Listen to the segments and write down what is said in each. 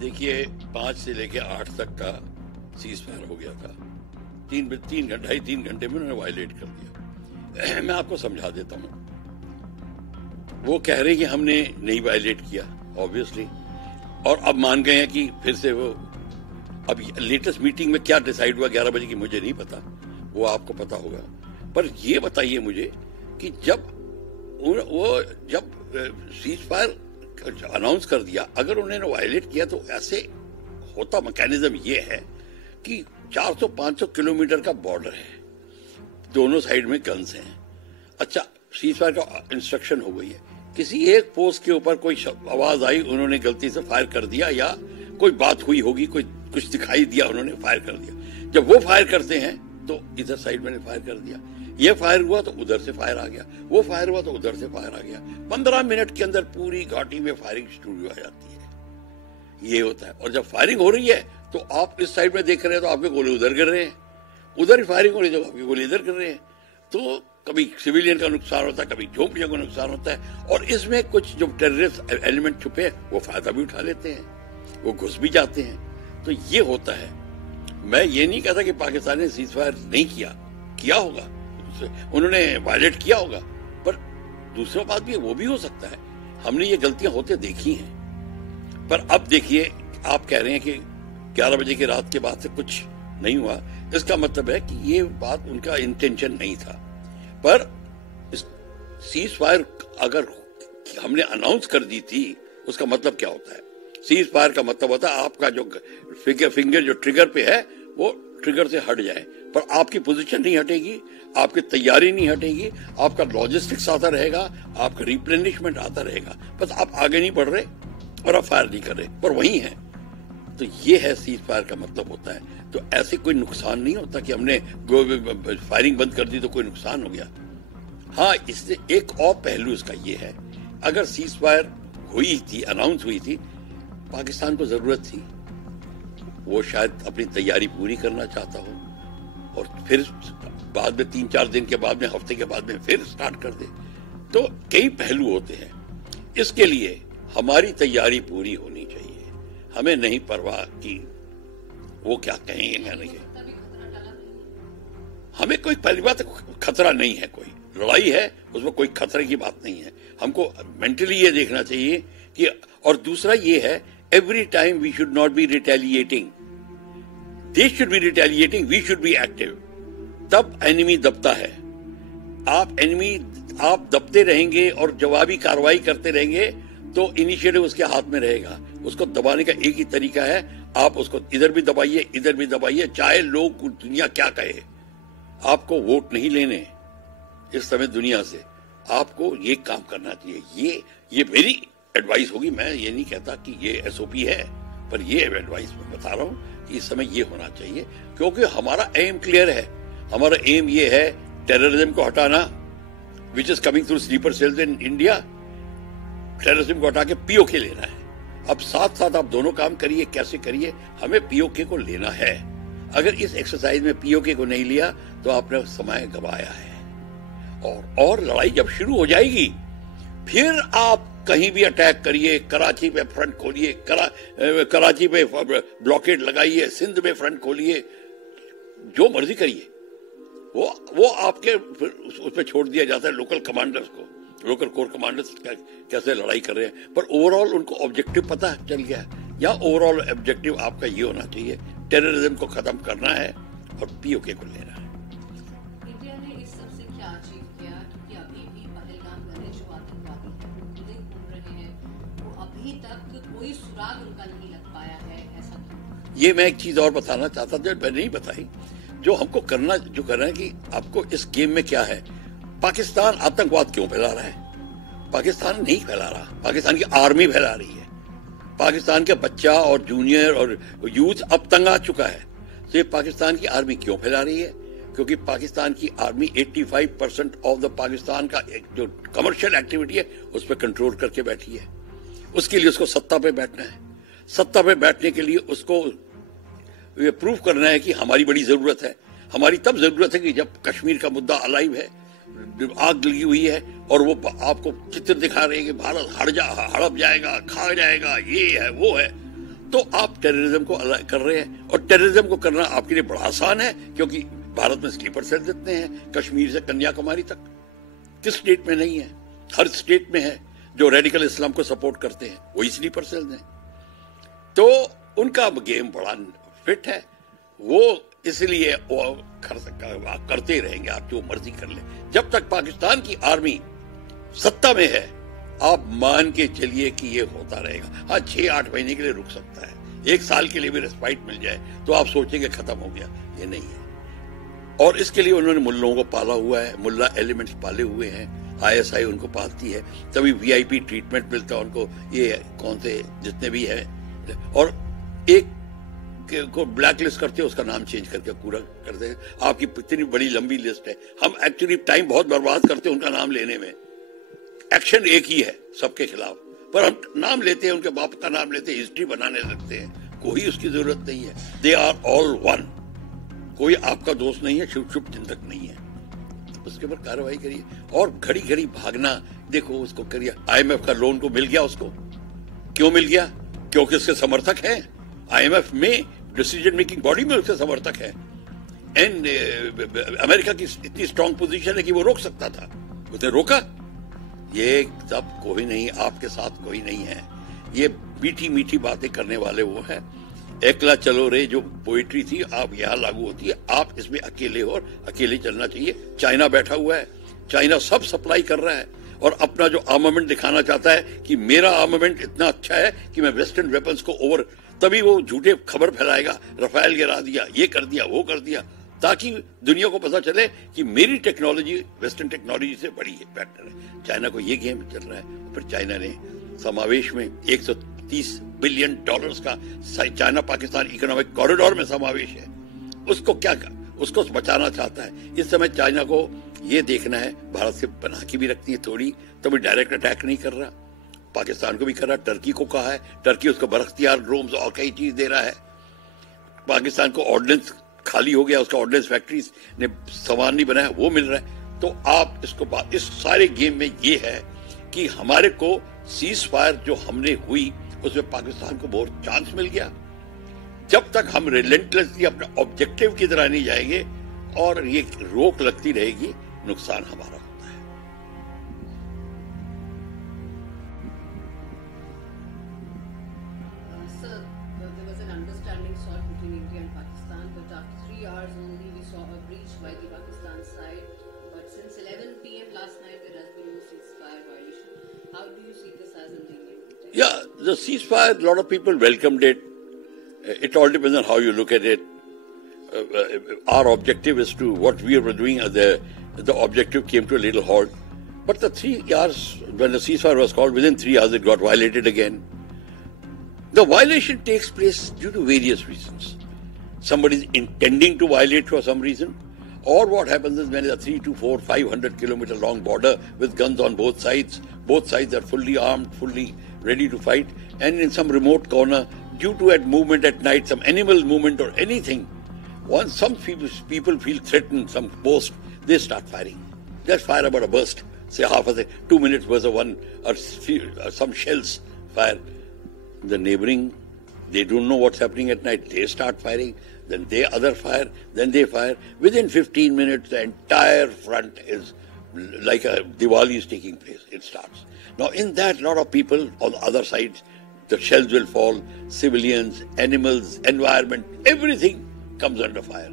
देखिए 5 से लेके 8 तक का सीज फायर हो गया था। 3 घंटे में उन्होंने वायलेट कर दिया। मैं आपको समझा देता हूँ। वो कह रहे हैं कि हमने नहीं वायलेट किया, ऑब्वियसली, और अब मान गए हैं कि फिर से वो अब लेटेस्ट मीटिंग में क्या डिसाइड हुआ 11 बजे की मुझे नहीं पता, वो आपको पता होगा। पर ये बताइए मुझे कि जब सीज फायर अनाउंस कर दिया, अगर उन्होंने वायलेट किया तो ऐसे होता मैकेनिज्म ये है कि 400-500 किलोमीटर का बॉर्डर है, दोनों साइड में गन्स हैं। अच्छा, सीज फायर का इंस्ट्रक्शन हो गई है, किसी एक पोस्ट के ऊपर कोई आवाज आई, उन्होंने गलती से फायर कर दिया, या कोई बात हुई होगी, कोई कुछ दिखाई दिया, उन्होंने फायर कर दिया। जब वो फायर करते हैं तो इधर साइड मैंने फायर कर दिया, ये फायर हुआ तो उधर से फायर आ गया, वो फायर हुआ तो उधर से फायर आ गया। 15 मिनट के अंदर पूरी घाटी में फायरिंग शुरू हो जाती है। ये होता है। और जब फायरिंग हो रही है तो आप इस साइड में देख रहे हैं तो आपके गोले उधर गिर रहे हैं, उधर ही फायरिंग हो रही है तो आपके गोले इधर गिर रहे हैं। तो कभी सिविलियन का नुकसान होता है, कभी झोपड़ियों का नुकसान होता है, और इसमें कुछ जो टेररिस्ट एलिमेंट छुपे हैं वो फायदा भी उठा लेते हैं, वो घुस भी जाते हैं। तो ये होता है। मैं ये नहीं कहता कि पाकिस्तान ने सीज फायर नहीं किया होगा, उन्होंने वायलेट किया होगा, पर दूसरा बात भी है, वो भी हो सकता है। हमने ये गलतियां होते देखी हैं। पर अब देखिए, आप कह रहे हैं कि 11 बजे की रात के बाद से कुछ नहीं हुआ, इसका मतलब है कि ये बात उनका इंटेंशन नहीं था। पर सीज फायर अगर हमने अनाउंस कर दी थी, उसका मतलब क्या होता है? सीज फायर का मतलब होता है आपका जो फिंगर जो ट्रिगर पे है वो ट्रिगर से हट जाए, पर आपकी पोजीशन नहीं हटेगी, आपकी तैयारी नहीं हटेगी, आपका लॉजिस्टिक्स आता रहेगा, आपका रिप्लेनिशमेंट आता रहेगा, बस आप आगे नहीं बढ़ रहे और आप फायर नहीं कर रहे, पर वही है। तो ये है सीज फायर का मतलब होता है। तो ऐसे कोई नुकसान नहीं होता कि हमने फायरिंग बंद कर दी तो कोई नुकसान हो गया। हाँ, इससे एक और पहलू इसका ये है, अगर सीज फायर हुई थी, अनाउंस हुई थी, पाकिस्तान को जरूरत थी, वो शायद अपनी तैयारी पूरी करना चाहता हो और फिर बाद में 3-4 दिन के बाद में, हफ्ते के बाद में फिर स्टार्ट कर दे। तो कई पहलू होते हैं। इसके लिए हमारी तैयारी पूरी होनी चाहिए। हमें नहीं परवाह कि वो क्या कहेंगे या नहीं। हमें कोई, पहली बात खतरा नहीं है, कोई लड़ाई है उसमें कोई खतरे की बात नहीं है। हमको मेंटली ये देखना चाहिए कि, और दूसरा ये है, every time we should not be retaliating, they should be retaliating, we should be active. तब एनिमी दबता है। आप दबते रहेंगे और जवाबी कार्रवाई करते रहेंगे तो इनिशिएटिव उसके हाथ में रहेगा। उसको दबाने का एक ही तरीका है, आप उसको इधर भी दबाइए, इधर भी दबाइए, चाहे लोग दुनिया क्या कहे। आपको वोट नहीं लेने इस समय दुनिया से, आपको ये काम करना चाहिए। ये मेरी एडवाइस होगी। मैं ये नहीं कहता कि ये एसओपी है, पर ये एडवाइस मैं बता रहा हूं कि इस समय ये होना चाहिए, क्योंकि हमारा एम क्लियर है। हमारा एम ये है टेररिज्म को हटाना, which is coming through sleeper cells in India. Terrorism को हटा के पीओके लेना है। अब साथ साथ आप दोनों काम करिए। कैसे करिए? हमें पीओके को लेना है। अगर इस एक्सरसाइज में पीओके को नहीं लिया तो आपने समय गंवाया है। और लड़ाई जब शुरू हो जाएगी, फिर आप कहीं भी अटैक करिए, कराची पे फ्रंट खोलिए, कराची पे ब्लॉकेड लगाइए, सिंध में फ्रंट खोलिए, जो मर्जी करिए, वो आपके उस पर छोड़ दिया जाता है लोकल कमांडर्स को। लोकल कोर कमांडर्स कैसे लड़ाई कर रहे हैं, पर ओवरऑल उनको ऑब्जेक्टिव पता चल गया है। या ओवरऑल ऑब्जेक्टिव आपका ये होना चाहिए, टेररिज्म को खत्म करना है और पीओके को लेना है। इंडिया ने इस सब से क्या अचीव किया? क्योंकि अभी भी पहलगाम में जो आतंकवादी हैं वो घूम रहे हैं, वो अभी तक कोई सुराग उनका नहीं लग पाया है, ऐसा क्यों? ये मैं एक चीज और बताना चाहता था, मैंने नहीं बताई। जो हमको करना है कि आपको इस गेम में क्या है, पाकिस्तान आतंकवाद क्यों फैला रहा है? पाकिस्तान नहीं फैला रहा, पाकिस्तान की आर्मी फैला रही है। पाकिस्तान के बच्चा और जूनियर और यूथ अब तंग आ चुका है। तो ये पाकिस्तान की आर्मी क्यों फैला रही है? क्योंकि पाकिस्तान की आर्मी 85% ऑफ द पाकिस्तान का जो कमर्शियल एक्टिविटी है उस पर कंट्रोल करके बैठी है। उसके लिए उसको सत्ता पे बैठना है। सत्ता पे बैठने के लिए उसको ये प्रूफ करना है कि हमारी बड़ी जरूरत है। हमारी तब जरूरत है कि जब कश्मीर का मुद्दा अलाइव है, आग लगी हुई है, और वो आपको चित्र दिखा रहे हैं कि भारत हड़प जाएगा, खा जाएगा, ये है वो है। तो आप टेररिज्म को अलग कर रहे हैं, और टेररिज्म को करना आपके लिए बड़ा आसान है, क्योंकि भारत में स्लीपर सेल जितने हैं, कश्मीर से कन्याकुमारी तक, किस स्टेट में नहीं है? हर स्टेट में है। जो रेडिकल इस्लाम को सपोर्ट करते हैं वही स्लीपर सेल हैं। तो उनका गेम बड़ा फिट है, वो इसलिए वो करते रहेंगे, आप जो मर्जी कर ले। जब तक पाकिस्तान की आर्मी सत्ता में है, आप मान के चलिए कि ये होता रहेगा। हाँ, 6-8 महीने के लिए रुक सकता है, 1 साल के लिए भी रेस्पाइट मिल जाए तो आप सोचेंगे खत्म हो गया, ये नहीं है। और इसके लिए उन्होंने मुल्लों को पाला हुआ है, मुल्ला एलिमेंट्स पाले हुए हैं, ISI उनको पालती है, तभी VIP ट्रीटमेंट मिलता है उनको, ये कौन से जितने भी है। और एक को ब्लैक लिस्ट करते हैं, उसका नाम चेंज करके पूरा करते हैं। आपकी इतनी बड़ी लंबी लिस्ट है, हम एक्चुअली टाइम बहुत बर्बाद करते हैं उनका नाम लेने में। एक्शन एक ही है सबके खिलाफ, पर हम नाम लेते हैं, उनके बाप का नाम लेते हैं, हिस्ट्री बनाने लगते हैं। कोई उसकी जरूरत नहीं है। They are all one. कोई आपका दोस्त नहीं है, शुभ चिंतक नहीं है। उसके ऊपर कार्रवाई करिए, और घड़ी घड़ी भागना, देखो उसको करिए। IMF का लोन को मिल गया उसको, क्यों मिल गया? क्योंकि उसके समर्थक हैं। IMF में डिसीजन मेकिंग बॉडी में उसके समर्थक है। एंड अमेरिका की इतनी स्ट्रांग पोजीशन है कि वो रोक सकता था, उसने रोका। ये सब कोई नहीं, आपके साथ कोई नहीं है। ये मीठी मीठी बातें करने वाले वो है। एकला चलो रे जो पोइट्री थी, आप यहाँ लागू होती है। आप इसमें अकेले हो, और अकेले चलना चाहिए। चाइना बैठा हुआ है, चाइना सब सप्लाई कर रहा है, और अपना जो आर्मामेंट दिखाना चाहता है कि मेरा आर्मामेंट इतना अच्छा है कि मैं वेस्टर्न वेपन्स को ओवर, तभी वो झूठे खबर फैलाएगा, रफाल गिरा दिया, ये कर दिया, वो कर दिया, ताकि दुनिया को पता चले कि मेरी टेक्नोलॉजी वेस्टर्न टेक्नोलॉजी से बड़ी है, बेटर है। चाइना को ये गेम चल रहा है। फिर चाइना ने समावेश में $130 बिलियन का चाइना पाकिस्तान इकोनॉमिक कॉरिडोर में समावेश है। उसको क्या उसको बचाना चाहता है। इस समय चाइना को ये देखना है, भारत से बना के भी रखती है थोड़ी, तभी डायरेक्ट अटैक नहीं कर रहा। पाकिस्तान को भी कर रहा, टर्की को कहा है, टर्की उसको बरख्तियार ड्रोन्स और कई चीज दे रहा है। पाकिस्तान को ऑर्डिनेंस खाली हो गया, उसका ऑर्डिनेंस फैक्ट्रीज ने सामान नहीं बनाया, वो मिल रहा है। तो आप इसको इस सारे गेम में ये है कि हमारे को सीज फायर जो हमने हुई उसमें पाकिस्तान को बहुत चांस मिल गया। जब तक हम रिलेंटलेसली अपने ऑब्जेक्टिव की तरह नहीं जाएंगे और ये रोक लगती रहेगी, नुकसान हमारा होता है। Sir, there was an understanding sought between India and Pakistan, but after 3 hours only we saw a breach by the Pakistan side. But since 11 p.m. last night there has been no ceasefire violation. How do you see this as an Indian context? Yeah, the ceasefire, a lot of people welcomed it. It all depends on how you look at it. Our objective is to, what we were doing, the objective came to a little halt. But the 3 hours, when the ceasefire was called, within 3 hours it got violated again. The violation takes place due to various reasons. Somebody is intending to violate for some reason, or what happens is when it's a 3 to 4, 500 kilometer long border with guns on both sides are fully armed, fully ready to fight, and in some remote corner, due to a movement at night, some animal movement or anything, once some people feel threatened, some post, they start firing. Just fire about a burst, say half a second, 2 minutes burst of one, or some shells fire. The neighboring, they don't know what's happening at night, they start firing, then they other fire, then they fire. Within 15 minutes, the entire front is like a Diwali is taking place, it starts. Now in that, a lot of people on the other side, the shells will fall, civilians, animals, environment, everything comes under fire.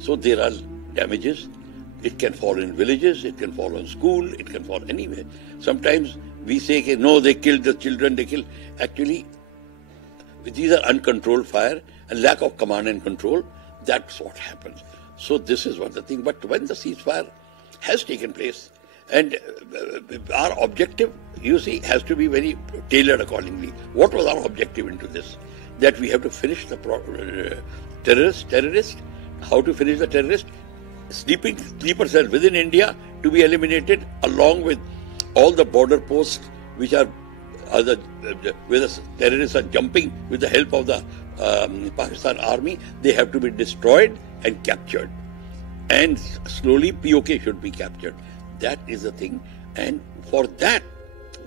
So there are damages. It can fall in villages, it can fall on school, it can fall anywhere. Sometimes we say, no, they killed the children, they killed. Actually, these are uncontrolled fire and lack of command and control. That's what happens. So this is what the thing. But when the ceasefire has taken place, and our objective, you see, has to be very tailored accordingly. What was our objective into this? That we have to finish the terrorist. How to finish the terrorist? Sleeper cell within India to be eliminated, along with all the border posts which are where the terrorists are jumping with the help of the Pakistan army. They have to be destroyed and captured. And slowly POK should be captured. That is the thing. And for that,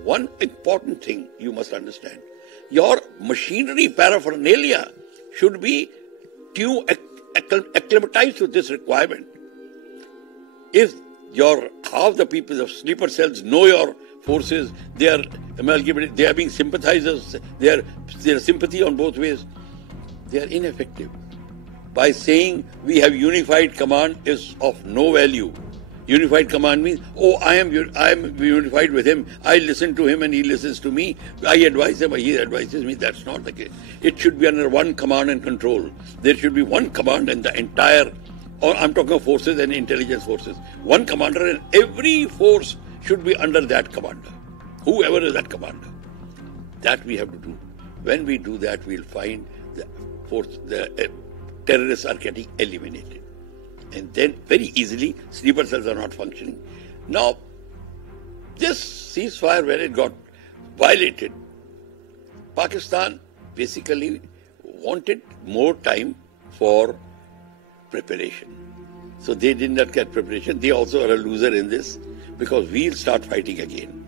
one important thing you must understand, your machinery paraphernalia should be acclimatized to this requirement. If half the people of sleeper cells know your forces, they are amalgamated, they are being sympathizers, their sympathy on both ways, they are ineffective. By saying we have unified command is of no value. Unified command means, oh, I am unified with him, I listen to him and he listens to me, I advise him or he advises me. That's not the case. It should be under one command and control. There should be one command and the entire, or I'm talking of forces and intelligence forces, one commander, and every force should be under that commander, whoever is that commander. That we have to do. When we do that, we'll find the terrorists are getting eliminated. And then very easily, sleeper cells are not functioning. Now, this ceasefire, when it got violated, Pakistan basically wanted more time for preparation. So they did not get preparation. They also are a loser in this, because we'll start fighting again.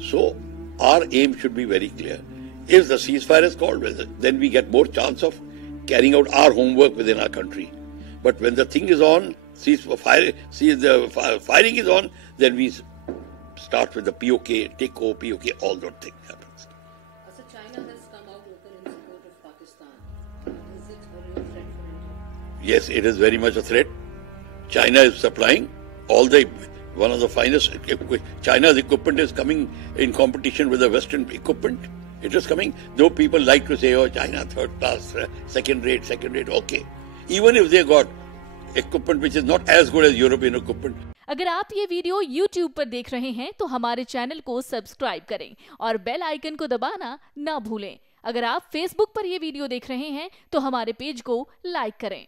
So our aim should be very clear. If the ceasefire is called, then we get more chance of carrying out our homework within our country. But when the thing is on, firing is on, then we start with the POK, take over POK, all that thing happens. So China has come out open in support of Pakistan. Is it a real threat for India? Yes, it is very much a threat. China is supplying one of the finest, China's equipment is coming in competition with the Western equipment. It is coming, though people like to say, oh, China third class, second rate, okay. Even if they got equipment which is not as good as European equipment. अगर आप ये video YouTube पर देख रहे हैं तो हमारे channel को सब्सक्राइब करें और बेल आइकन को दबाना ना भूलें। अगर आप Facebook पर ये वीडियो देख रहे हैं तो हमारे पेज को लाइक करें।